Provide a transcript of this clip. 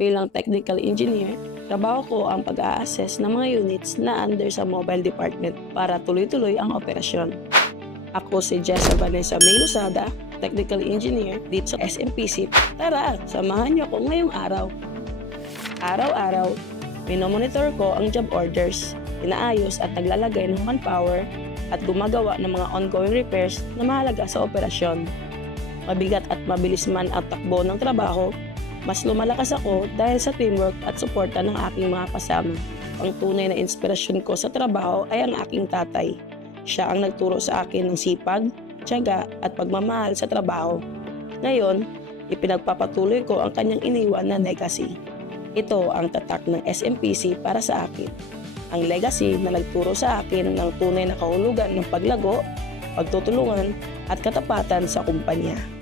Bilang technical engineer, trabaho ko ang pag-a-assess ng mga units na under sa mobile department para tuloy-tuloy ang operasyon. Ako si Jessa Vanessa May Losada, technical engineer dito sa SMPC. Tara, samahan niyo ako ngayong araw. Araw-araw, minomonitor ko ang job orders, inaayos at naglalagay ng manpower at gumagawa ng mga ongoing repairs na mahalaga sa operasyon. Mabigat at mabilis man ang takbo ng trabaho, mas lumalakas ako dahil sa teamwork at suporta ng aking mga kasama. Ang tunay na inspirasyon ko sa trabaho ay ang aking tatay. Siya ang nagturo sa akin ng sipag, tiyaga at pagmamahal sa trabaho. Ngayon, ipinagpapatuloy ko ang kanyang iniwan na legacy. Ito ang tatak ng SMPC para sa akin. Ang legacy na nagturo sa akin ng tunay na kahulugan ng paglago, pagtutulungan at katapatan sa kumpanya.